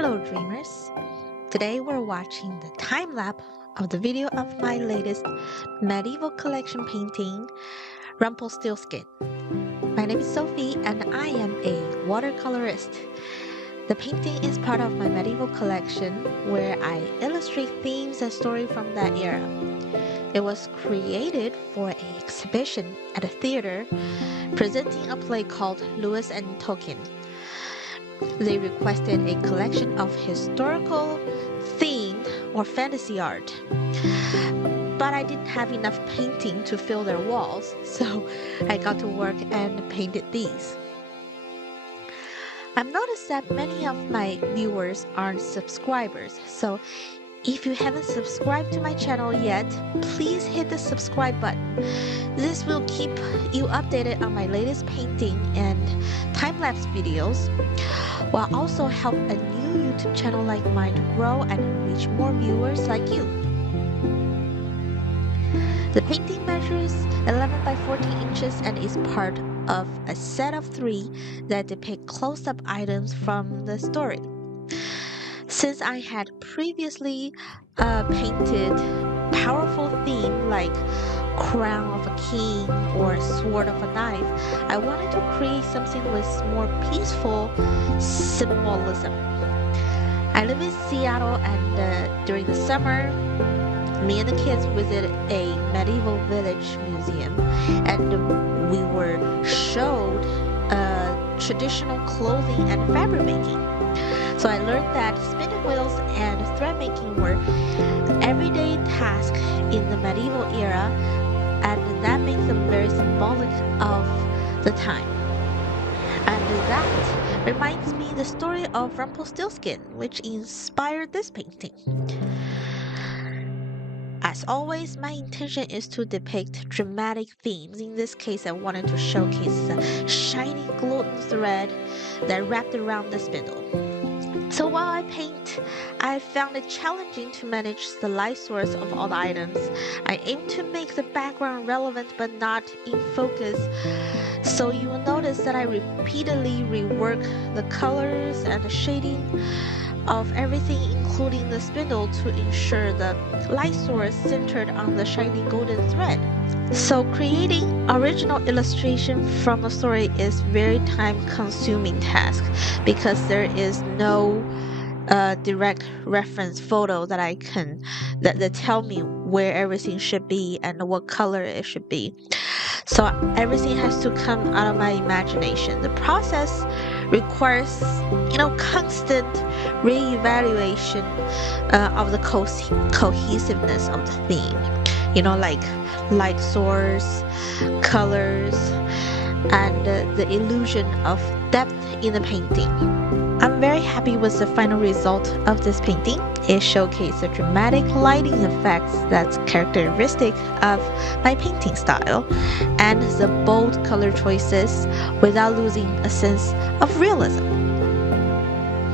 Hello dreamers! Today we're watching the time lapse of the video of my latest medieval collection painting, Rumpelstiltskin. My name is Sophie and I am a watercolorist. The painting is part of my medieval collection where I illustrate themes and stories from that era. It was created for an exhibition at a theater presenting a play called Lewis and Tolkien. They requested a collection of historical themed or fantasy art. But I didn't have enough painting to fill their walls, so I got to work and painted these. I've noticed that many of my viewers aren't subscribers, so if you haven't subscribed to my channel yet, please hit the subscribe button. This will keep you updated on my latest painting and time-lapse videos, while also help a new YouTube channel like mine to grow and reach more viewers like you. The painting measures 11 by 14 inches and is part of a set of 3 that depict close-up items from the story. Since I had previously painted powerful themes like crown of a king or sword of a knife, I wanted to create something with more peaceful symbolism. I live in Seattle and during the summer, me and the kids visited a medieval village museum and we were showed traditional clothing and fabric making. So I learned that spinning wheels and thread making were everyday tasks in the medieval era, and that makes them very symbolic of the time. And that reminds me the story of Rumpelstiltskin, which inspired this painting. As always, my intention is to depict dramatic themes. In this case, I wanted to showcase the shiny golden thread that wrapped around the spindle. So while I paint, I found it challenging to manage the light source of all the items. I aim to make the background relevant but not in focus. So you will notice that I repeatedly rework the colors and the shading of everything, including the spindle, to ensure the light source centered on the shiny golden thread. So creating original illustration from a story is very time-consuming task because there is no direct reference photo that I can that tell me where everything should be and what color it should be. So everything has to come out of my imagination. The process requires, constant reevaluation of the cohesiveness of the theme. Like light source, colors, and the illusion of depth in the painting. I'm very happy with the final result of this painting. It showcased the dramatic lighting effects that's characteristic of my painting style and the bold color choices without losing a sense of realism.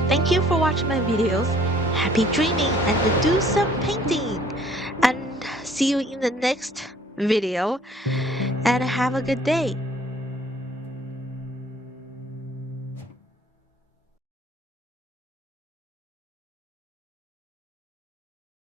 Thank you for watching my videos. Happy dreaming and do some painting. And see you in the next video. And have a good day.